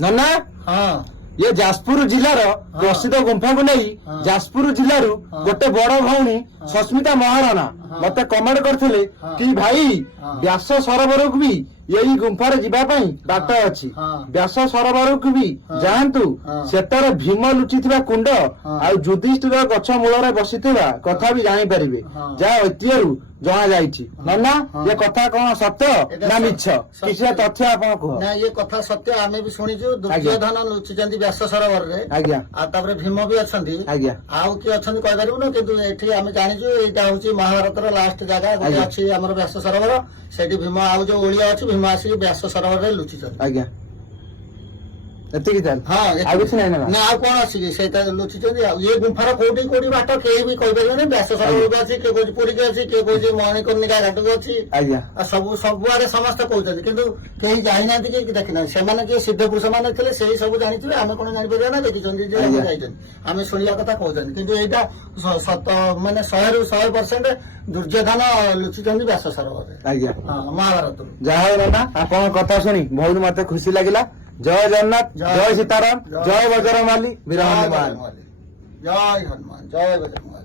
नन्ना हाँ ये जाजपुर जिलार प्रसिद्ध गुंफा को नहीं जाजपुर जिलू गोटे बड़ भौणी सस्मिता महाराणा मत कमेंट करथिले कि भाई व्यास सरोवर को भी यही गुंफार जीवाई बाट अच्छी व्यास सरोवर को भी जातु सेतर भीम लुचि कुंड आ युधिष्ठिर गछ मूल बसी कथा भी जापर जहाँ ऐतिह्य जना जाइछि नन्ना ये कथा कौन सत्य ना मिछ किसी तथ्य आप कह ना ये कथा सत्य आमे भी शुणिचु दुर्योधन लुचिचंदी व्यास सरोवर रे आज्ञा तापर भीम भी अछंती आज्ञा आउ कि अछंती कहि परिबुन किंतु एठी आमे जानिचु एटा होची महाभारत रो लास्ट जगह गोटे अछि हमर व्यास सरोवर सेठी भीम आउ जो ओलिया अछि भीम आसी व्यास सरोवर रे लुचिचंदी आज्ञा एतिकी ताल हाँ आ किछ नै ना ना आ कोन अछि सेटा लुचिचंदी ये गुंफार कोठी कोठी बाट केही भी कहि परिबुन व्यास सरोवर को अछि के कोइ पुरी के अछि के कोइ मणिकर्णिका घाट को अछि आज्ञा सब सबुआडे समस्त कहते किंतु कहीं जाई ना कि देखिना सेमाने जे सिद्ध पुरुष माने थिले सेही सब जानिथिले आमे कोन जानि परिया ना देखिछन जे आमे जाइछन आमे सुनिया कथा कहउछन किंतु एटा सत माने 100 रु 100% दुर्योधन लुचिचंदी व्यास सरोवर आज्ञा हां महाभारत जय ना आपन कथा सुनी बहुत मते खुशी लागिला जय जगन्नाथ जय सीताराम जय बजरंगबली वीर हनुमान जय हनुमान जय बजरंगबली।